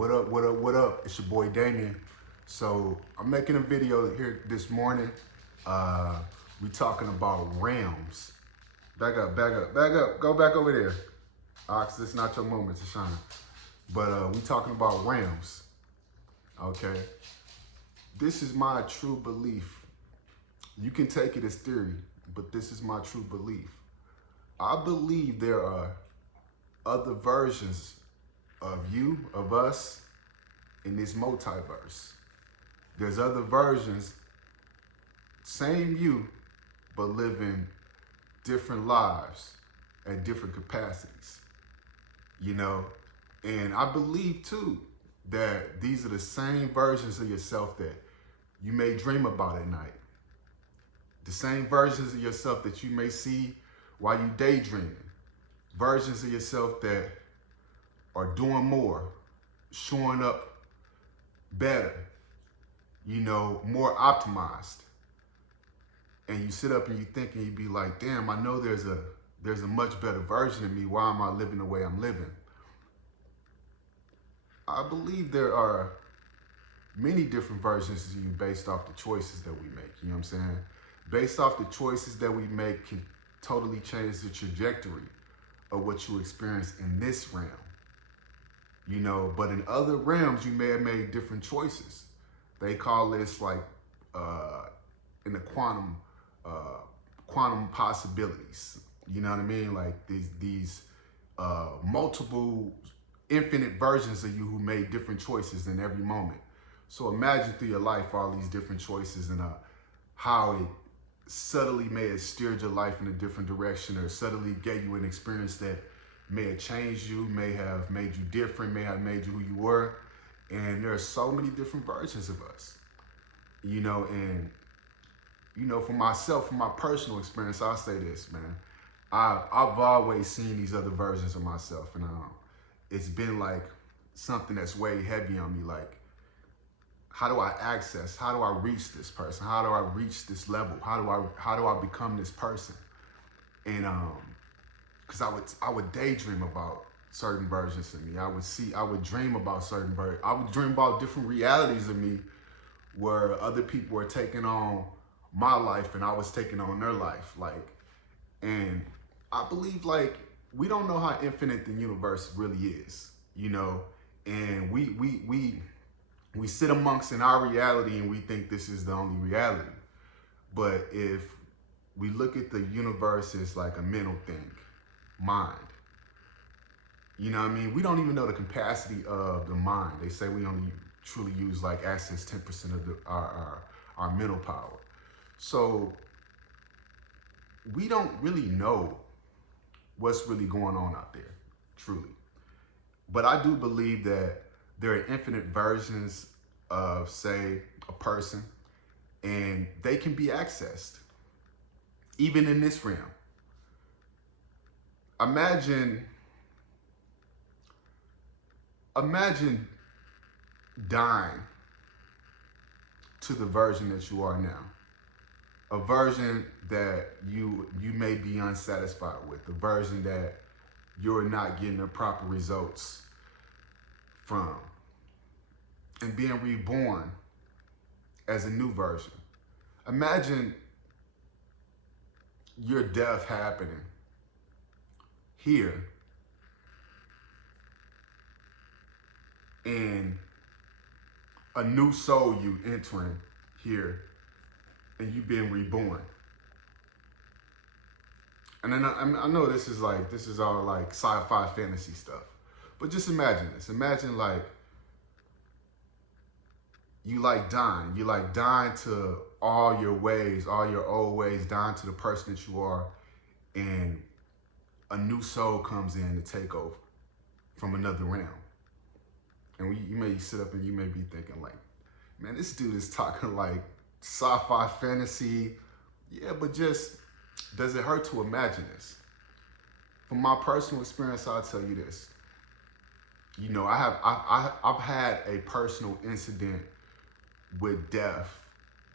What up, what up, what up? It's your boy Damien. So I'm making a video here this morning. We talking about realms. Back up, back up, back up. Go back over there. Ox, this is not your moment to shine. But we talking about realms. Okay. This is my true belief. You can take it as theory, but this is my true belief. I believe there are other versions of you, of us, in this multiverse. There's other versions, same you, but living different lives at different capacities, you know? And I believe too that these are the same versions of yourself that you may dream about at night. The same versions of yourself that you may see while you daydreaming. Versions of yourself that are doing more, showing up better, you know, more optimized. And you sit up and you think and you be like, damn, I know there's a much better version of me. Why am I living the way I'm living? I believe there are many different versions of you based off the choices that we make, you know what I'm saying? Based off the choices that we make can totally change the trajectory of what you experience in this realm. You know, but in other realms, you may have made different choices. They call this like in the quantum possibilities. You know what I mean? Like these multiple infinite versions of you who made different choices in every moment. So imagine through your life all these different choices and how it subtly may have steered your life in a different direction or subtly gave you an experience that may have changed you, may have made you different, may have made you who you were. And there are so many different versions of us, you know, and, you know, for myself, from my personal experience, I'll say this, man. I've always seen these other versions of myself, and it's been like something that's way heavy on me. Like, how do I access? How do I reach this person? How do I reach this level? How do I become this person? And because I would daydream about certain versions of me. I would dream about certain versions. I would dream about different realities of me where other people were taking on my life and I was taking on their life. Like, and I believe like we don't know how infinite the universe really is, you know, and we sit amongst in our reality and we think this is the only reality. But if we look at the universe as like a mental thing, mind, you know what I mean? We don't even know the capacity of the mind. They say we only truly use like access 10% of our mental power. So we don't really know what's really going on out there, truly. But I do believe that there are infinite versions of, say, a person, and they can be accessed, even in this realm. Imagine dying to the version that you are now. A version that you may be unsatisfied with, a version that you're not getting the proper results from, and being reborn as a new version. Imagine your death happening here and a new soul you entering here and you being reborn. And then I know this is all like sci-fi fantasy stuff, but just imagine this. Imagine like you like dying to all your ways, all your old ways, dying to the person that you are, and a new soul comes in to take over from another realm. And you may sit up and you may be thinking like, man, this dude is talking like sci-fi fantasy. Yeah, but just, does it hurt to imagine this? From my personal experience, I'll tell you this. You know, I've had a personal incident with death,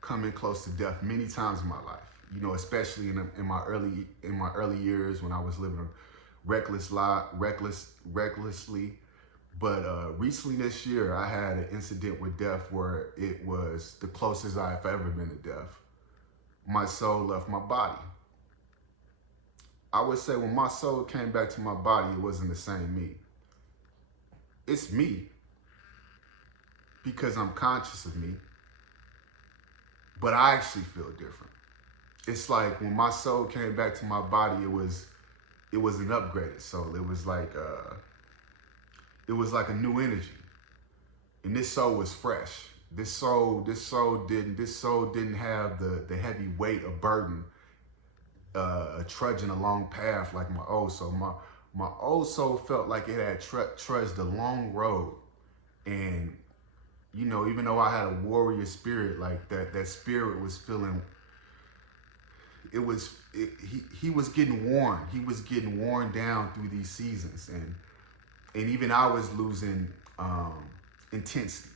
coming close to death many times in my life. You know, especially in my early years when I was living a recklessly, But recently this year, I had an incident with death where it was the closest I've ever been to death. My soul left my body. I would say when my soul came back to my body, it wasn't the same me. It's me because I'm conscious of me, but I actually feel different. It's like when my soul came back to my body, it was an upgraded soul. It was like a new energy, and this soul was fresh. This soul didn't have the heavy weight or burden, trudging a long path like my old soul. My old soul felt like it had trudged a long road, and you know, even though I had a warrior spirit, like that spirit was feeling. He was getting worn. He was getting worn down through these seasons, and even I was losing intensity.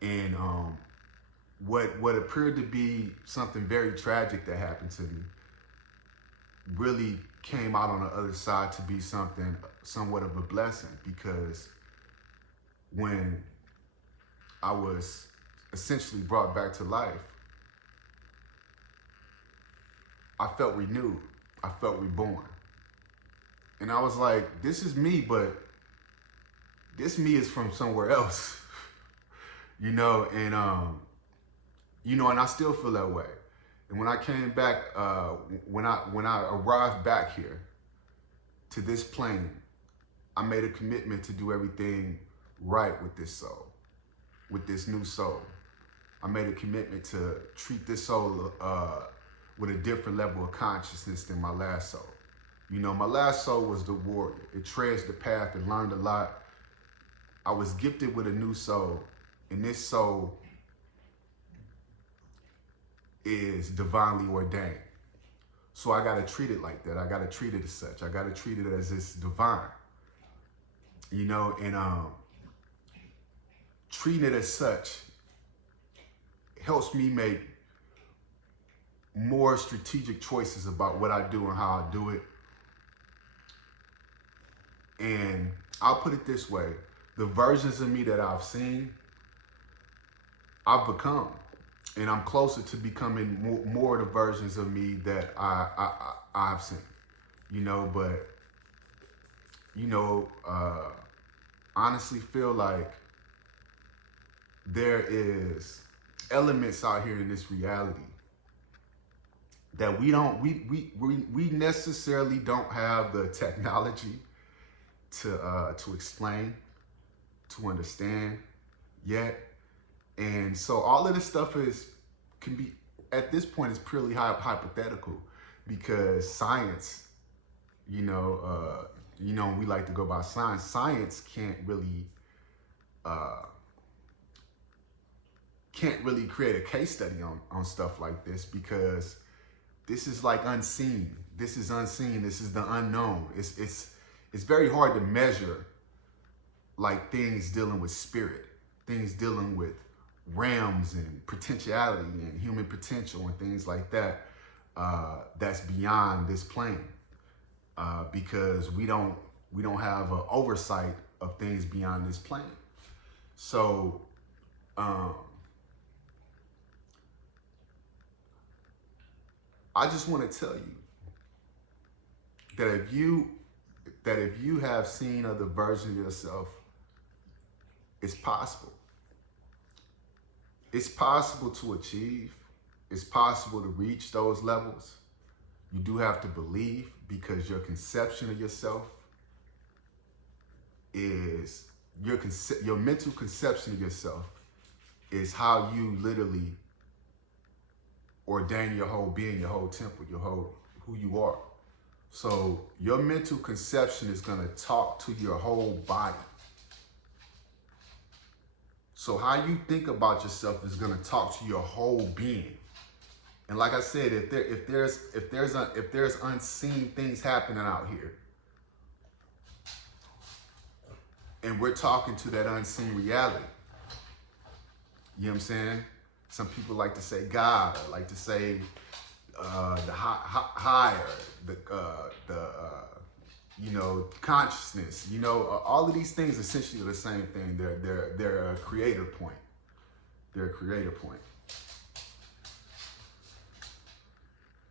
And what appeared to be something very tragic that happened to me really came out on the other side to be something somewhat of a blessing, because when I was essentially brought back to life, I felt renewed. I felt reborn. And I was like, this is me, but this me is from somewhere else. You know, and and I still feel that way. And when I came back, when I arrived back here to this plane, I made a commitment to do everything right with this soul, with this new soul. I made a commitment to treat this soul with a different level of consciousness than my last soul. You know, my last soul was the warrior. It treads the path and learned a lot. I was gifted with a new soul, and this soul is divinely ordained. So I got to treat it like that. I got to treat it as such. I got to treat it as it's divine. You know, and treating it as such helps me make more strategic choices about what I do and how I do it. And I'll put it this way: the versions of me that I've seen, I've become, and I'm closer to becoming more of the versions of me that I've seen. You know, but honestly feel like there is elements out here in this reality that we necessarily don't have the technology to explain, to understand yet. And so all of this stuff can be, at this point, is purely hypothetical, because science, we like to go by science. Science can't really create a case study on stuff like this, because this is like unseen. This is unseen. This is the unknown. It's very hard to measure, like, things dealing with spirit, things dealing with realms and potentiality and human potential and things like that. That's beyond this plane, because we don't have an oversight of things beyond this plane. So I just want to tell you that if you have seen other versions of yourself, it's possible. It's possible to achieve. It's possible to reach those levels. You do have to believe, because your conception of yourself is your mental conception of yourself is how you literally ordain your whole being, your whole temple, who you are. So your mental conception is going to talk to your whole body. So how you think about yourself is going to talk to your whole being. And like I said, if there's unseen things happening out here, and we're talking to that unseen reality, you know what I'm saying? Some people like to say God, or like to say the higher, consciousness. All of these things essentially are the same thing. They're a creator point. They're a creator point.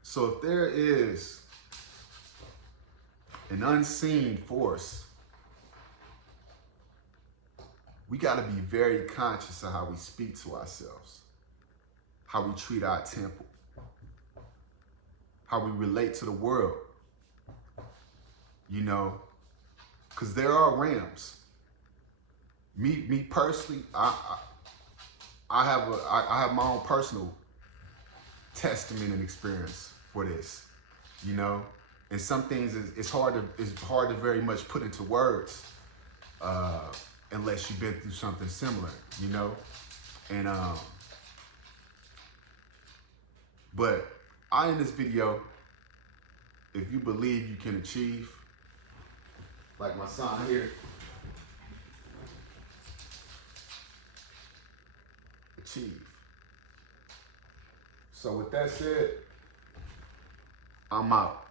So if there is an unseen force, we got to be very conscious of how we speak to ourselves, how we treat our temple, how we relate to the world, because there are realms. Me personally, I have my own personal testament and experience for this, and some things it's hard to very much put into words unless you've been through something similar, and but I end this video, if you believe you can achieve, like my son here, achieve. So with that said, I'm out.